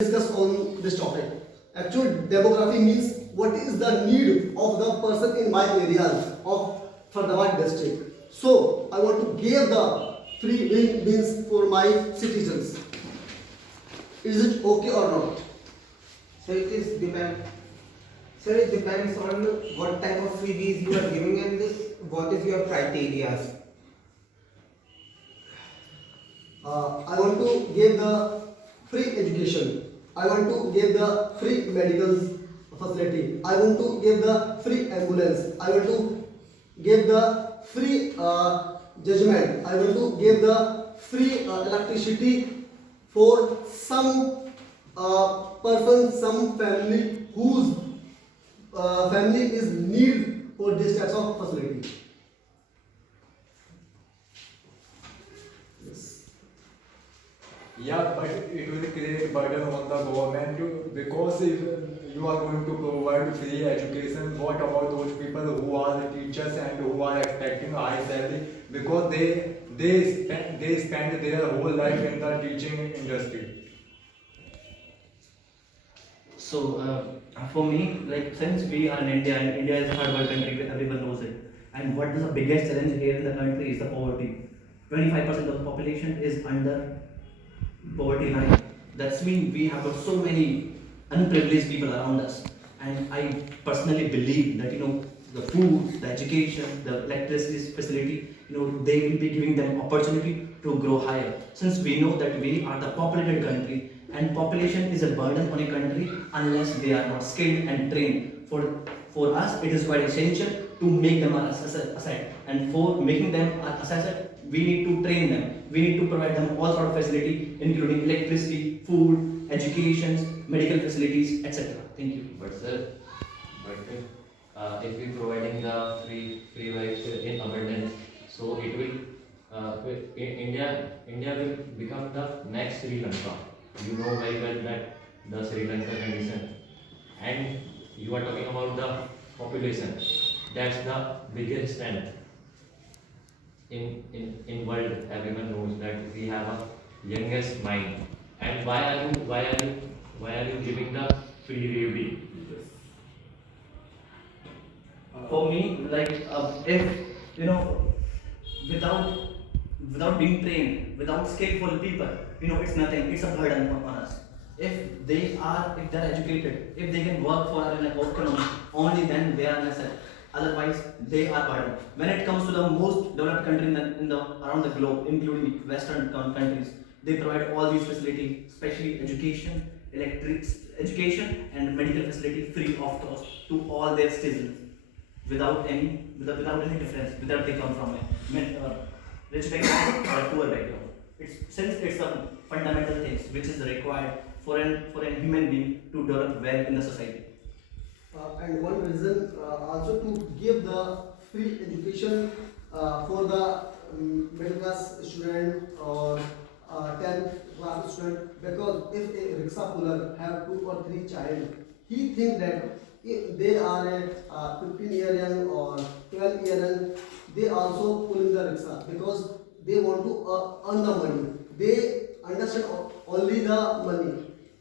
Discuss on this topic. Actual demography means what is the need of the person in my area of Fardabad district. So I want to give the free will means for my citizens. Is it okay or not? So it depends on what type of freebies you are giving and what is your criteria. I want to give the free education. I want to give the free medical facility. I want to give the free ambulance. I want to give the free judgment. I want to give the free electricity for some person, some family whose family is need for this type of facility. Yes. Yeah, but it will create burden on the government because if you are going to provide free education, what about those people who are the teachers and who are expecting a high salary because they spend their whole life in the teaching industry. So for me, like since we are in India and India is a third world country, everyone knows it. And what is the biggest challenge here in the country is the poverty. 25% of the population is under poverty line. That's mean we have got so many unprivileged people around us. And I personally believe that the food, the education, the electricity facility, they will be giving them opportunity to grow higher. Since we know that we are the populated country and population is a burden on a country unless they are not skilled and trained. For us, it is quite essential to make them our asset. And for making them our asset, we need to train them. We need to provide them all sort of facility, including electricity, food, education, medical facilities, etc. Thank you. But sir, if we providing the free Wi-Fi in abundance, so it will India will become the next Sri Lanka. You know very well that the Sri Lanka condition, and you are talking about the population. That's the biggest strength in world. Everyone knows that we have a youngest mind. And why are you giving the free read? For me, like if without being trained, without skillful people, it's nothing. It's a burden on us. If they're educated, if they can work for an economy, only then they are necessary. Otherwise, they are burden. When it comes to the most developed country in the around the globe, including Western countries, they provide all these facilities, especially education and medical facility free of cost to all their citizens without any difference, whether they come from a rich background or a poor background. Since it's a fundamental things which is required for a human being to develop well in the society. And one reason also to give the free education for the middle class student or 10th class student, because if a rickshaw puller have 2 or 3 child, he think that if they are a 15-year young or 12-year young, they also pull in the rickshaw because they want to earn the money. They understand only the money.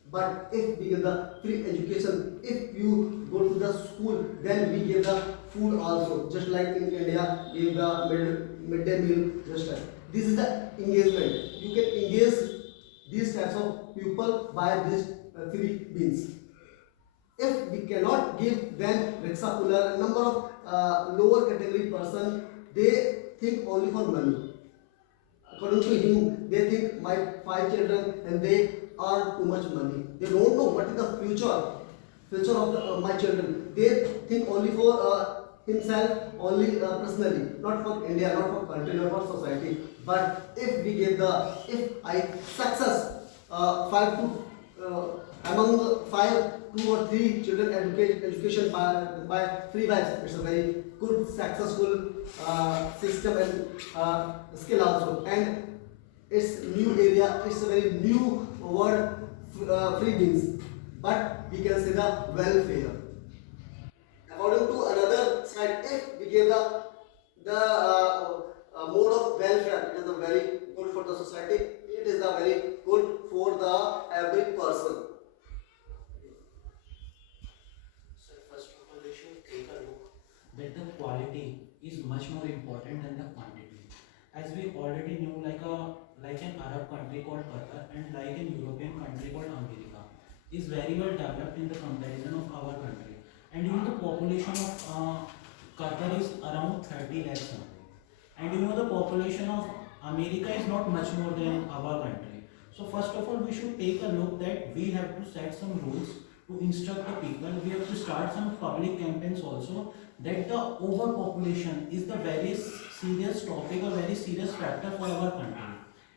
But if we give the free education, if you go to the school, then we give the food also. Just like in India, give the midday meal. Just like this is the engagement. You can engage these types of people by these free means. If we cannot give them rickshaw puller, number of lower category person, they think only for money. According to him, they think my 5 children and they earn too much money. They don't know what is the future of my children. They think only for himself, only personally, not for India, not for country, not for society. But if I success 5 to among the 5, 2 or 3 children education by free vibes, it's a very good successful system and skill also. And it's new area, it's a very new word, free beings, but we can say the welfare. According to another side, if we give the mode of welfare, it is the very good for the society. It is the very good for the every person. is much more important than the quantity. As we already knew, like an Arab country called Qatar and like an European country called America is very well developed in the comparison of our country. And you know the population of Qatar is around 30 lakhs only. And you know the population of America is not much more than our country. So first of all, we should take a look that we have to set some rules to instruct the people. We have to start some public campaigns also, that the overpopulation is the very serious topic, a very serious factor for our country.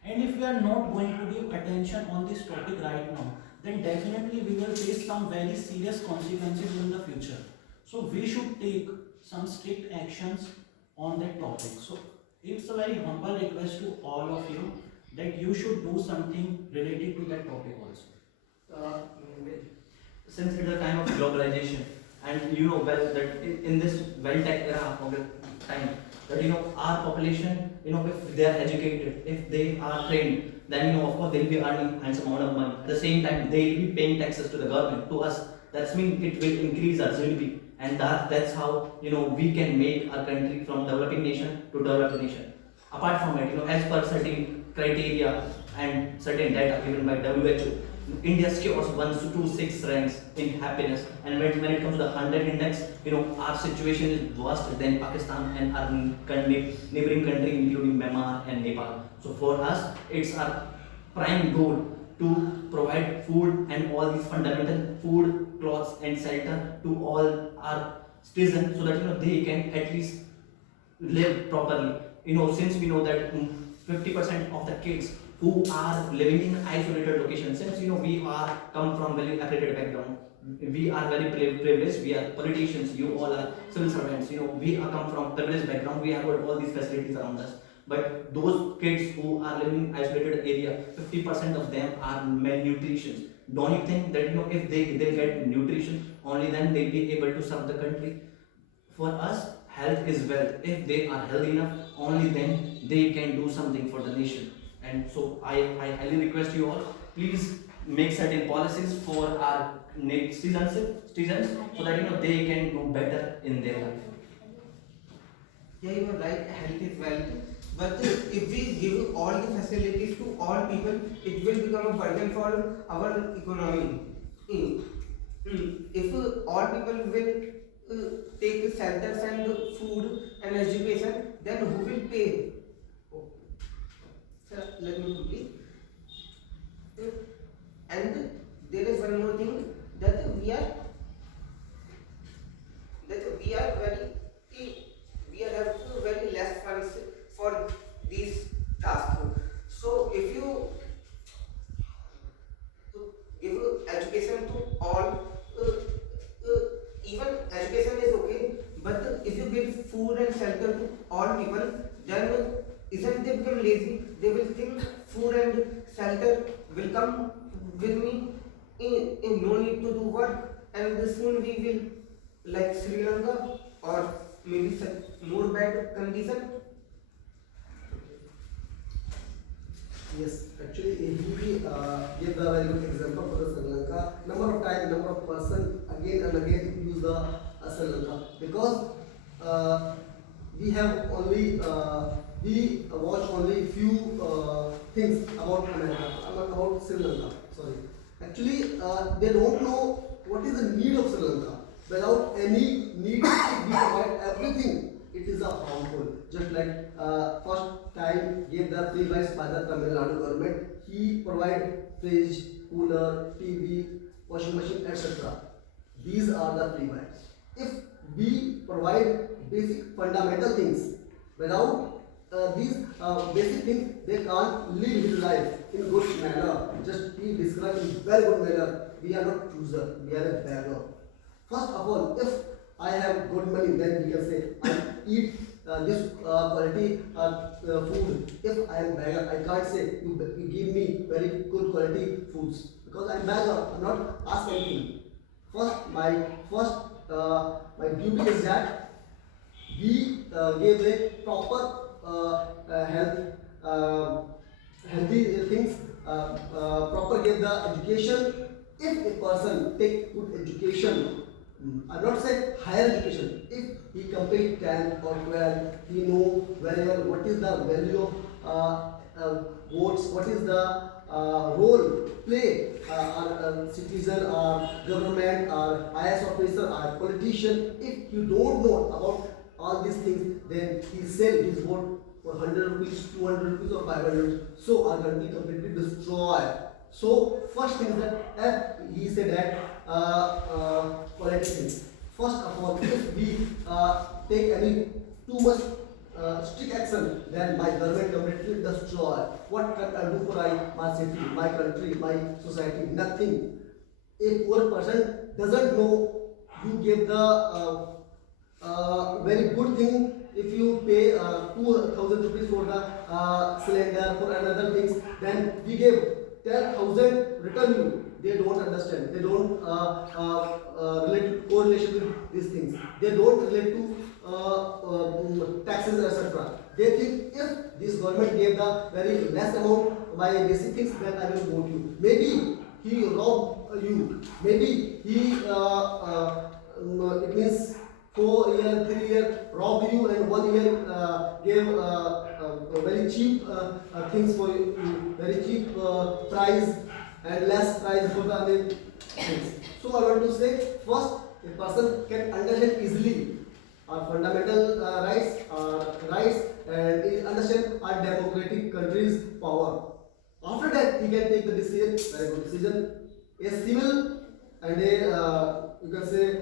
And if we are not going to give attention on this topic right now, then definitely we will face some very serious consequences in the future. So we should take some strict actions on that topic. So it's a very humble request to all of you that you should do something related to that topic also. Uh, Since it's a time of globalization, and you know well that in this well-tech era of the time, that our population, if they are educated, if they are trained, then of course they'll be earning handsome amount of money. At the same time, they'll be paying taxes to the government, to us. That means it will increase our GDP, and that's how we can make our country from developing nation to developed nation. Apart from it, as per certain criteria and certain data given by WHO, India scores 1 to 6 ranks in happiness, and when it comes to the 100 index, our situation is worse than Pakistan and our neighboring country, including Myanmar and Nepal. So for us, it's our prime goal to provide food and all these fundamental food, clothes, and shelter to all our citizens, so that they can at least live properly. Since we know that 50% of the kids who are living in isolated locations, since we are come from very accredited background, we are very privileged, we are politicians, you all are civil servants, we are come from privileged background, we have got all these facilities around us. But those kids who are living in isolated area, 50% of them are malnutrition. Don't you think that if they get nutrition, only then they'll be able to serve the country? For us, health is wealth. If they are healthy enough, only then they can do something for the nation. And so I highly request you all, please make certain policies for our citizens, so that they can do better in their life. Yeah, you are right, health is wealth. But if we give all the facilities to all people, it will become a burden for our economy. If all people will take shelters and food and education, then who will pay? Sir, let me complete. And there is one more thing, that we are having very less funds for these tasks. So if you give education to all, even education is okay, but if you give food and shelter to all people, then isn't they become lazy? They will think food and shelter will come with me in no need to do work, and soon we will like Sri Lanka or maybe more bad condition. Yes, actually, he gave the very good example for the Sri Lanka. Number of person again and again use the Sri Lanka, because we have only we watch only few things about America, about Sri Lanka. Sorry, actually they don't know what is the need of Sri Lanka. Without any need, we provide everything. It is a harmful. Just like first time gave the free rice by the Tamil Nadu government, he provide fridge, cooler, TV, washing machine, etc. These are the free rice. If we provide basic fundamental things, without these basic things, they can't live his life in good manner. Just he described in very good manner. We are not chooser, we are a beggar. First of all, if I have good money, then we can say I eat this quality food. If I am beggar, I can't say you give me very good quality foods, because I am beggar. I'm not asking anything. My duty is that we give a proper healthy things. Proper give the education. If a person take good education, I'm not saying higher education. If he complete 10 or 12, he know very well what is the value of votes, what is the role play our citizen, our government, our IS officer, our politician. If you don't know about all these things, then he sell his vote for 100 rupees, 200 rupees or 500. So our country completely destroyed. So first thing that he said that politics. First of all, if we take any too much strict action, then my government completely destroy. What can I do for my city, my country, my society? Nothing. A poor person doesn't know. You give the very good thing. If you pay 2,000 rupees for the cylinder, for another things, then we give 10,000 return you. They don't understand. They don't relate correlation with these things. They don't relate to taxes, etc. They think if this government gave the very less amount my basic things, then I will vote you. Maybe he rob you. Maybe he it means 4 year, 3 year rob you, and 1 year gave very cheap things for you, very cheap price and less price for the other things. So I want to say, first, a person can understand easily our fundamental rights, and he understand our democratic country's power. After that, he can take the decision, very good decision. A civil and a you can say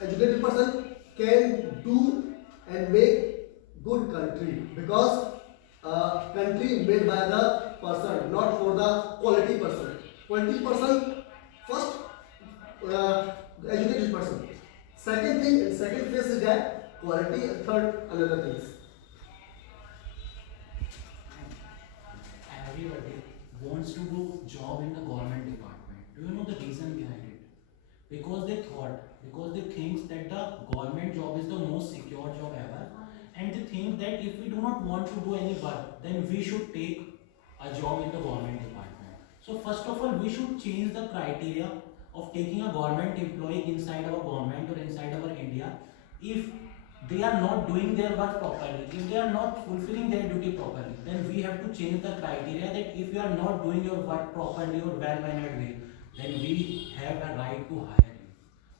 educated person can do and make good country, because country made by the person, not for the quality person. Quality person first, educated person. Second thing, and second phase is that quality, and third another things. Everybody wants to do job in the government department. Do you know the reason behind it? Because they think that the government job is the most secure job ever, and they think that if we do not want to do any work, then we should take a job in the government department. So first of all, we should change the criteria of taking a government employee inside our government or inside our India. If they are not doing their work properly, if they are not fulfilling their duty properly, then we have to change the criteria that if you are not doing your work properly or well-mannered way, then we have a right to hire you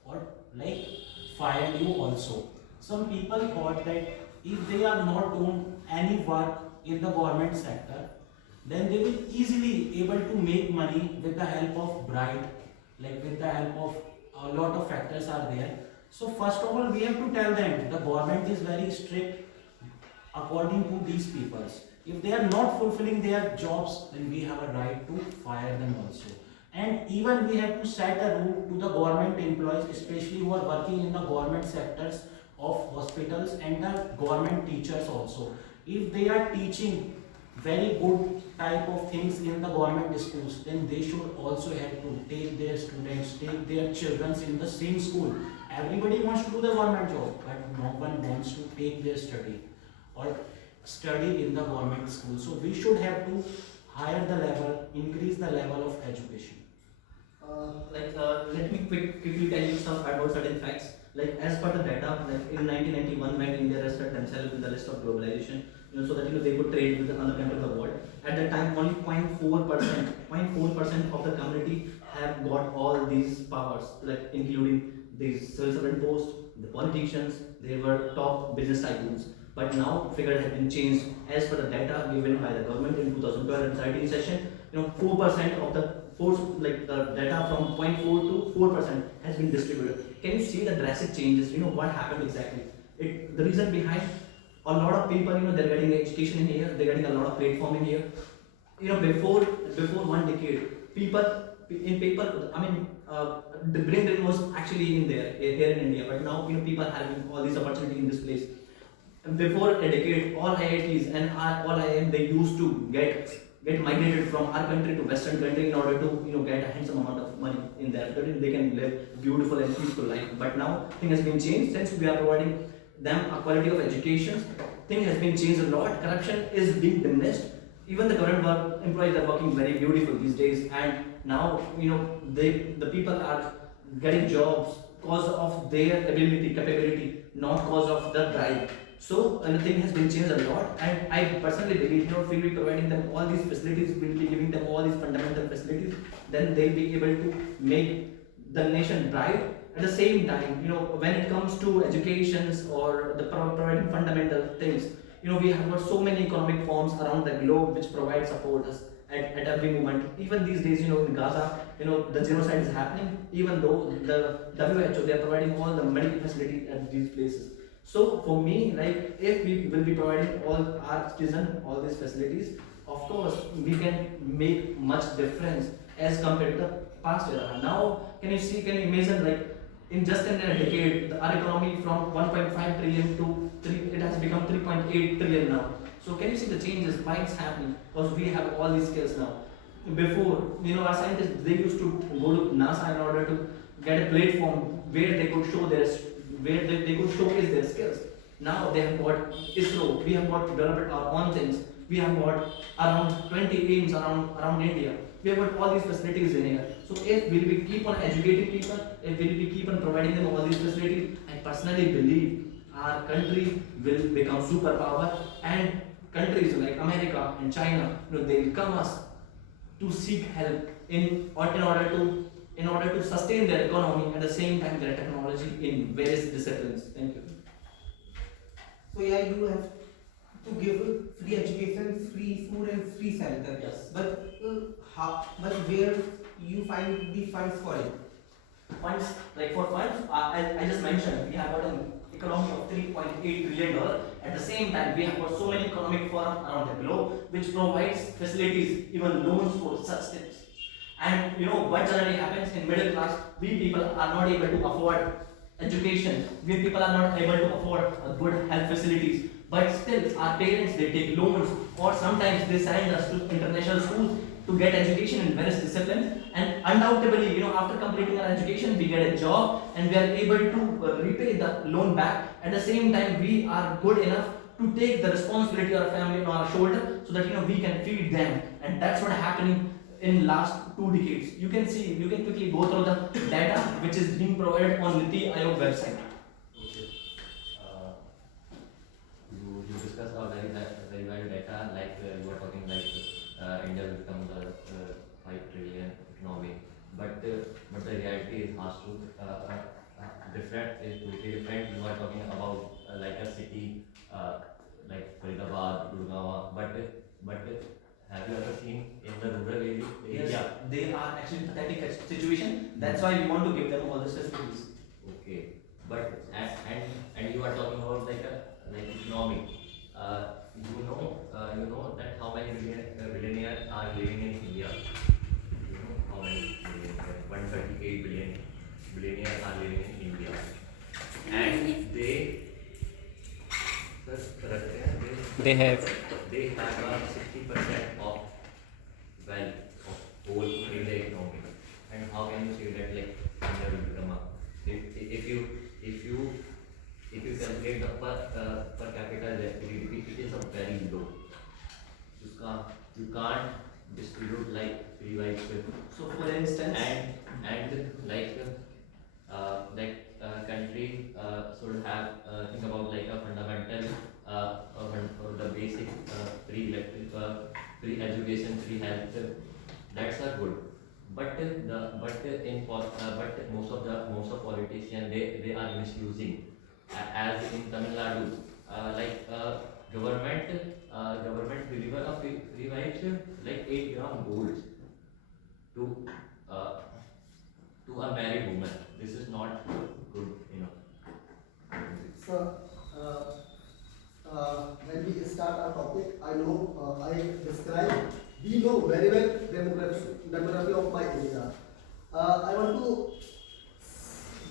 or like fire you also. Some people thought that if they are not doing any work in the government sector, then they will easily able to make money with the help of bribe, like with the help of a lot of factors are there. So first of all, we have to tell them the government is very strict according to these peoples. If they are not fulfilling their jobs, then we have a right to fire them also. And even we have to set a rule to the government employees, especially who are working in the government sectors of hospitals and the government teachers also. If they are teaching very good type of things in the government schools, then they should also have to take their students, take their children in the same school. Everybody wants to do the government job, but no one wants to take their study or study in the government school. So we should have to higher the level, increase the level of education. Let me quickly tell you some about certain facts. Like as per the data, like in 1991 when India registered themselves in the list of globalization, so that they could trade with other countries of the world. At that time, only 0.4% of the community have got all these powers, like including these civil servant posts, the politicians, they were top business tycoons. But now figure has been changed as per the data given by the government in 2012 and 13 session. 4% of the force, like the data from 0.4 to 4% has been distributed. Can you see the drastic changes? What happened exactly? The reason behind, a lot of people, they're getting education in here, they're getting a lot of platform in here. Before 1 decade, people in paper, the brain drain was actually in there here in India, but now people are having all these opportunity in this place. Before a decade, all IITs and all IIM, they used to get migrated from our country to Western country in order to get a handsome amount of money in there, so that they can live beautiful and peaceful life. But now thing has been changed. Since we are providing them a quality of education, thing has been changed a lot. Corruption is being diminished. Even the government employees are working very beautiful these days, and now the people are getting jobs cause of their ability, capability, not cause of the drive. So and the thing has been changed a lot, and I personally believe, you know, if we'll be providing them all these facilities, we'll be giving them all these fundamental facilities, then they'll be able to make the nation bright. At the same time, you know, when it comes to educations or the providing fundamental things, you know, we have got so many economic forms around the globe which provide support us at every moment. Even these days, you know, in Gaza, you know, the genocide is happening, even though the WHO, they are providing all the medical facility at these places. So for me, like, if we will be providing all our citizens all these facilities, of course we can make much difference as compared to the past era. Now, can you see, can you imagine, like, in just in a decade, our economy from 1.5 trillion to 3, it has become 3.8 trillion now. So can you see the changes, why it's happening? Because we have all these skills now. Before, you know, our scientists, they used to go to NASA in order to get a platform where they could show their, where they could showcase their skills. Now they have got ISRO, we have got developed our own things. We have got around 20 aims around India. We have got all these facilities in here. So if we will keep on educating people, if we will keep on providing them all these facilities, I personally believe our country will become superpower, and countries like America and China, you know, they will come us to seek help in order to sustain their economy, at the same time their technology in various disciplines. Thank you. So yeah, you have to give free education, free food, and free shelter. Yes. But but where you find the funds for it? Funds, like for funds, I just mentioned, we have got an economy of $3.8 trillion. At the same time, we have got so many economic forums around the globe which provides facilities, even loans for such things. And you know what generally happens in middle class, we people are not able to afford education. We people are not able to afford good health facilities. But still, our parents, they take loans, or sometimes they send us to international schools to get education in various disciplines. And undoubtedly, you know, after completing our education, we get a job and we are able to repay the loan back. At the same time, we are good enough to take the responsibility of our family on our shoulder, so that, you know, we can feed them. And that's what happening in last 2 decades. You can see, you can quickly go through the data which is being provided on Niti Aayog website. Okay. You discussed about very well data, like you were talking like India will become the 5 trillion economy, but the reality is harsh different, is totally different. You are talking about like a city like Faridabad, Gurgaon, but have you ever seen in the rural area? Yes, they are actually pathetic situation. That's why we want to give them all the facilities. Okay, but and you are talking about like economic. You know that how many billionaires are living in India. You know how many billionaires? 138 billion billionaires are living in India, and They have they have around 60% of wealth of whole India economy. And how can you say that like India will become a if you calculate the per capita GDP, it is a very low. You can't distribute like free vibes. So for instance, And like country should have think about like a fundamental or the basic free electric, free education, free health. That's a good. But most of politicians they are misusing. As in Tamil Nadu, government deliver a free vibes like 8 gram gold to a married woman. This is not good enough. So, when we start our topic, I know we know very well demography of my area. I want to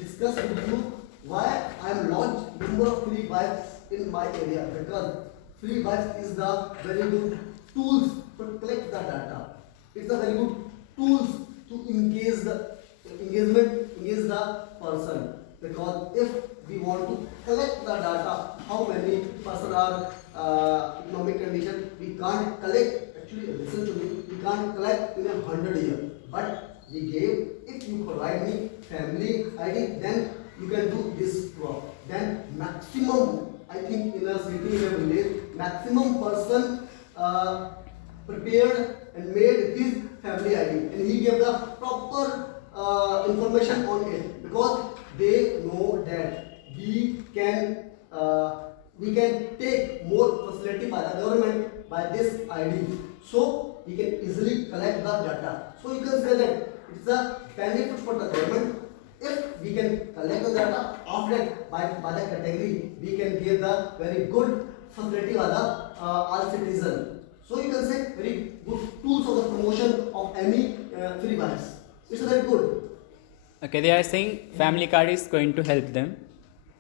discuss with you why I am launched number of free bikes in my area, because free bikes is the very good tools to collect the data. It's a very good tools to engage the person, because if we want to collect the data, how many person are economic condition, we can't collect, actually listen to me, we can't collect in 100 years, but we gave, if you provide me family ID, then you can do this work. Then maximum, I think in a city, in a village, maximum person prepared and made his family ID, and he gave the proper information on it, because they know that we can take more facility by the government by this ID, so we can easily collect the data. So you can say that it's a benefit for the government if we can collect the data. After that, by the category, we can give the very good facility by the all citizen. So you can say very good tools of the promotion of any free virus. It's very good. Okay, they are saying family card is going to help them.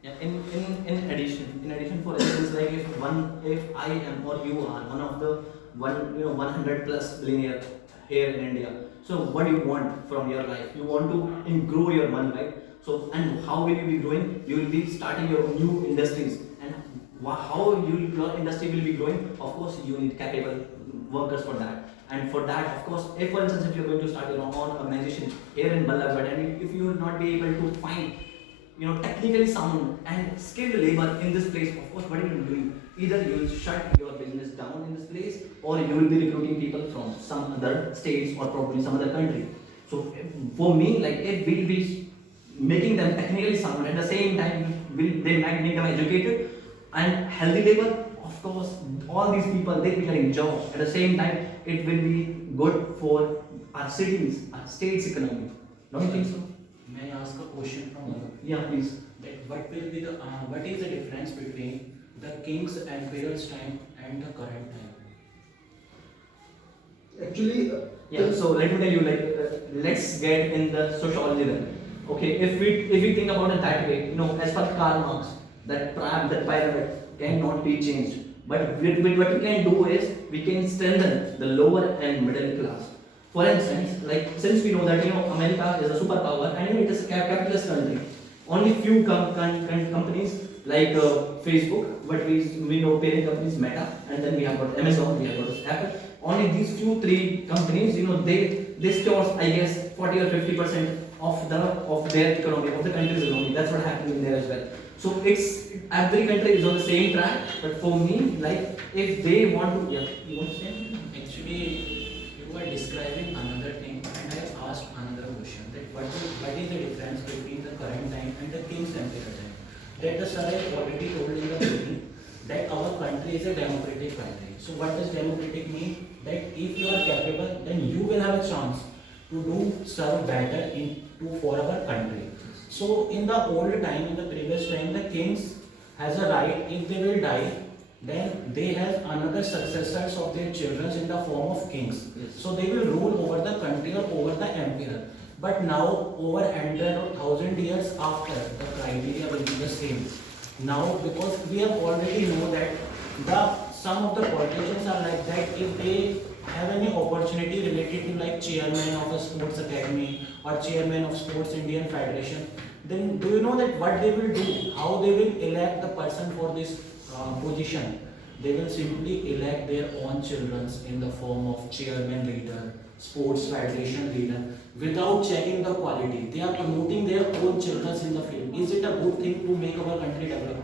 Yeah, in addition, for instance, like if I am or you are one of the 100 plus billionaire here in India, so what do you want from your life? You want to grow your money, right? So, and how will you be growing? You will be starting your new industries, and how your industry will be growing? Of course, you need capable workers for that. And for that, of course, if for instance, if you're going to start your own organization here in Ballabad, and if you will not be able to find technically sound and skilled labor in this place, of course, what you will be doing? Either you will shut your business down in this place, or you will be recruiting people from some other states or probably some other country. So for me, like, it will be making them technically sound, at the same time they might make them educated and healthy labor. Of course, all these people, they will be getting jobs. At the same time, it will be good for our cities, our state's economy. Don't you think so? May I ask a question from you? Yeah, please. That what is the difference between the king's emperor's time and the current time? Actually, Yeah, so let me tell you, let's get in the sociology then. Okay, if we think about it that way, as per Karl Marx, that pyramid cannot be changed. But what we can do is we can strengthen the lower and middle class. For instance, like, since we know that America is a superpower and it is a capitalist country, only few companies like Facebook, but we know parent companies Meta, and then we have got Amazon, we have got Apple. Only these three companies, they stores, I guess, 40 or 50% of their economy, of the country's economy. That's what happened in there as well. So it's every country is on the same track. But for me, like, if they want to, yeah, you want to say? Actually, you were describing another thing, and I asked another question. That what is the difference between the current time and the king's emperor time? That the sir has already told in the beginning that our country is a democratic country. So what does democratic mean? That if you are capable, then you will have a chance to serve better for our country. So in the old time, in the previous time, the kings has a right, if they will die, then they have another successors of their children in the form of kings. Yes. So they will rule over the country or over the emperor. But now, over 100 or 1000 years after, the criteria will be the same. Now, because we have already know that some of the politicians are like that, if they have any opportunity related to like chairman of a sports academy or chairman of Sports Indian Federation, then do you know that what they will do? How they will elect the person for this position? They will simply elect their own children in the form of chairman leader, sports federation leader, without checking the quality. They are promoting their own children in the field. Is it a good thing to make our country develop?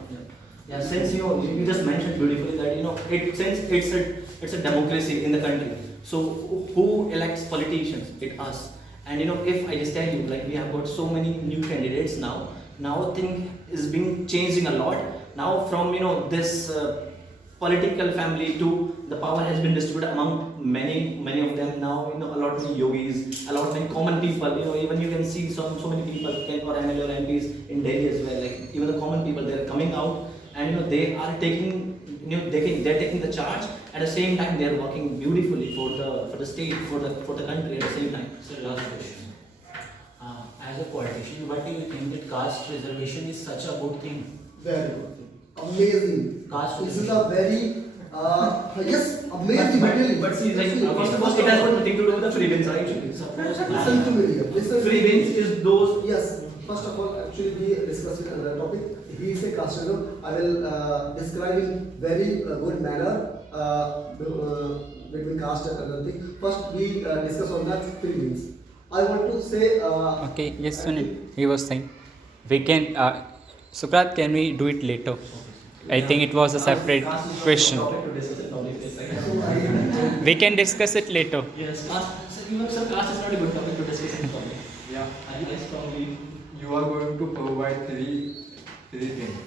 Yeah, since you just mentioned beautifully that since it's a democracy in the country, so who elects politicians? It's us. And if I just tell you, like, we have got so many new candidates now thing is being changing a lot. Now from this political family to the power has been distributed among many of them. Now a lot of yogis, a lot of many common people. Even you can see so many people or MLA or MPs in Delhi as well. Like, even the common people, they are coming out and they are taking they're taking the charge. At the same time, they are working beautifully for the state, for the country. At the same time. So last question. As a politician, what do you think that caste reservation is such a good thing? very good thing. Amazing. Caste This is a very yes, amazing. really. But see, like, first of all, it has got nothing to do with the free bins, right? Suppose Listen to me. Listen. Free bins is those. Yes. First of all, actually, we discussed another topic. He is a casteism. I will describe in very good manner between caste and other thing. First, we discuss on the free bins. I want to say. Okay, yes, Sunil. He was saying we can. Sukrat, can we do it later? I think it was a separate question. We can discuss it later. Yes, class. Even sir, class is not a good topic to discuss in public. Yeah. Are you guys probably? You are going to provide three things.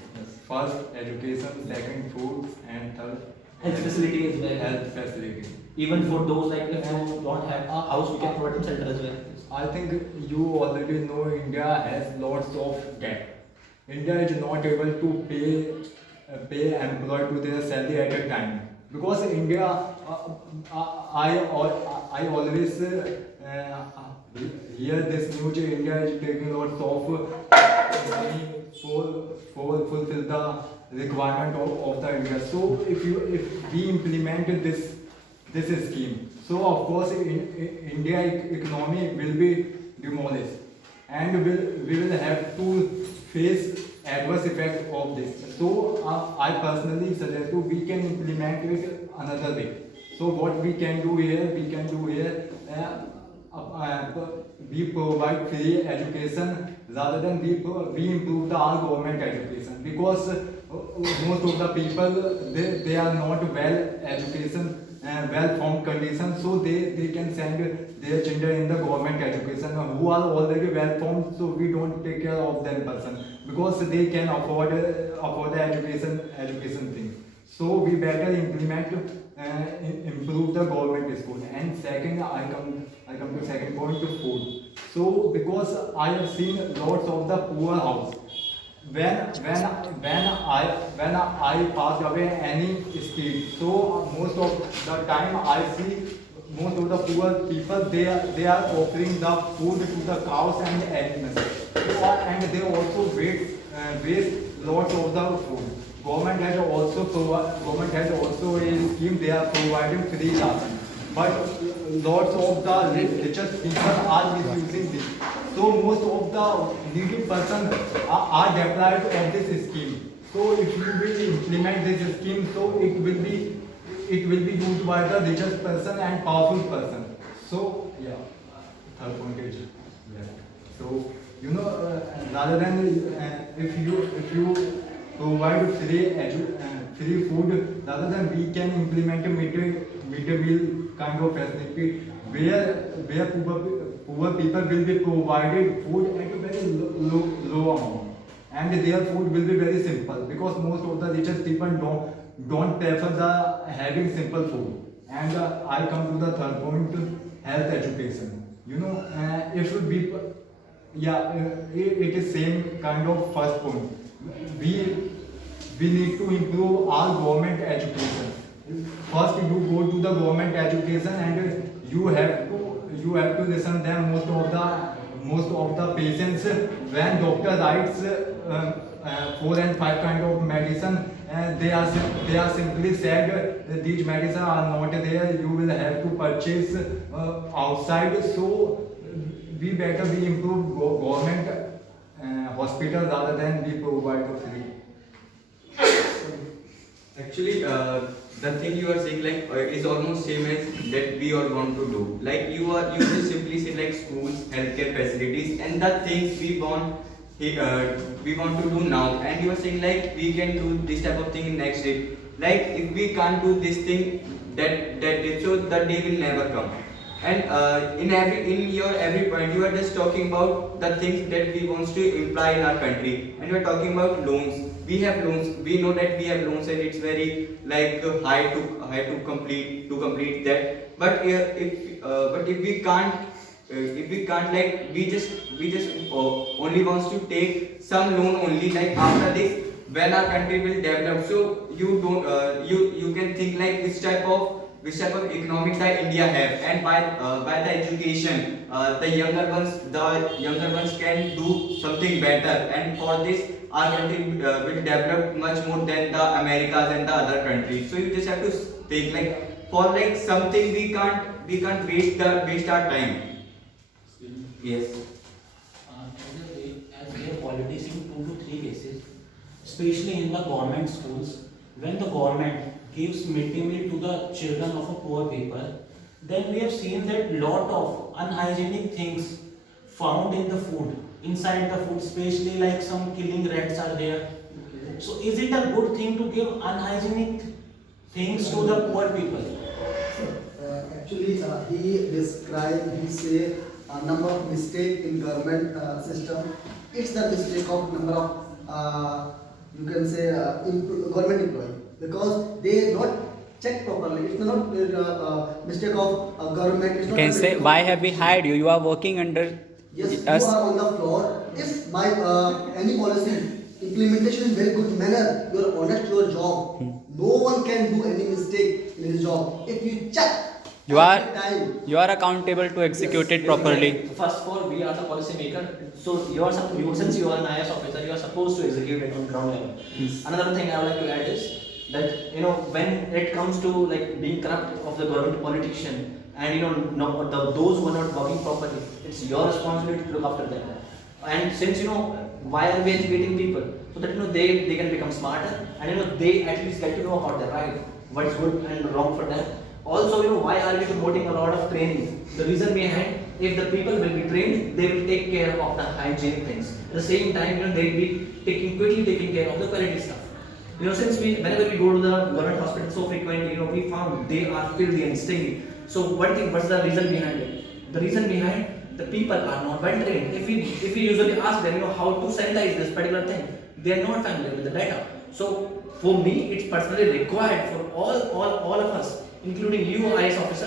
First, education. Second, food, and third, Health facility as well. health facility. Even for those like if you don't have a house, we can provide them shelter as well. I think you already know India has lots of debt. India is not able to pay employee to their salary at a time because India. I always hear this news. India is taking lots of money for fulfill the requirement of the India. So if we implement this scheme, so of course India economy will be demolished, and we will have to face adverse effect of this. So I personally suggest we can implement it another way. So what we can do here, we provide free education rather than we improve the our government education, because most of the people they are not well education well formed condition, so they can send their children in the government education who are already well formed, so we don't take care of them person because they can afford the education thing. So we better implement improve the government school. And second, I come to second point, to food. So because I have seen lots of the poor house, when I pass away any street, so most of the time I see most of the poor people they are offering the food to the cows and animals, and they also waste lots of the food. Government has also a scheme, they are providing free ration, but lots of the richest people are misusing this. So most of the needy persons are deprived of this scheme. So if you will implement this scheme, so it will be used by the richest person and powerful person. So yeah, third point is left. So rather than if you provide free food, rather than we can implement a midday meal kind of facility where poor people will be provided food at a very low amount, and their food will be very simple, because most of the richest people don't prefer the having simple food. And I come to the third point, health education. If we it is same kind of first point. We need to improve our government education. First, you go to the government education, and you have to listen them. Most of the patients, when doctor writes 4 and 5 kind of medicine, they are simply said that these medicine are not there, you will have to purchase outside. So we better be improve government hospital rather than we provide for free. Actually, the thing you are saying is almost same as that we all want to do. Like you just simply say like schools, healthcare facilities, and the things we want to do now. And you are saying like we can do this type of thing in next day. Like if we can't do this thing that day, so that day will never come. And in your every point, you are just talking about the things that we want to imply in our country, and you are talking about loans. We have loans. We know that we have loans, and it's very high to complete that. But if we can't like we just only wants to take some loan only, like after this when our country will develop. So you don't you can think like which type of economics that India have, and by the education the younger ones can do something better, and for this our country will develop much more than the Americas and the other countries. So you just have to think like for like something we can't waste our time. Yes. As we have already seen 2 to 3 cases, especially in the government schools, when the government gives midday meal to the children of a poor people, then we have seen that lot of unhygienic things found in the food, inside the food, especially like some killing rats are there. So is it a good thing to give unhygienic things to the poor people? Actually, he described, he say a number of mistake in government system. It's the mistake of number of, you can say, government employee, because they not check properly. It's not mistake of government. It's You not can a say, mistake of why have we politician. hired you? You are working under Yes, us. you are on the floor. If by any policy implementation in very good manner, you are honest to your job. No one can do any mistake in his job. If you check, You are every time. you are accountable to execute it Yes, properly. like, first of all, we are the policy maker, so since you are an IS officer, you are supposed to execute it on ground level. Another thing I would like to add is that when it comes to like being corrupt of the government politician and those who are not working properly, it's your responsibility to look after them. And since why are we educating people so that they can become smarter and they at least get to know about their right, what's good and wrong for them. Also, why are we promoting a lot of training? The reason behind, if the people will be trained, they will take care of the hygienic things. At the same time, they'll be quickly taking care of the quality stuff. Since whenever we go to the government hospital so frequently, we found they are filthy and stinky. So what's the reason behind it? The reason behind, the people are not well trained. If we usually ask them, how to sanitize this particular thing, they are not familiar with the data. So for me, it's personally required for all of us, including you, IS officers,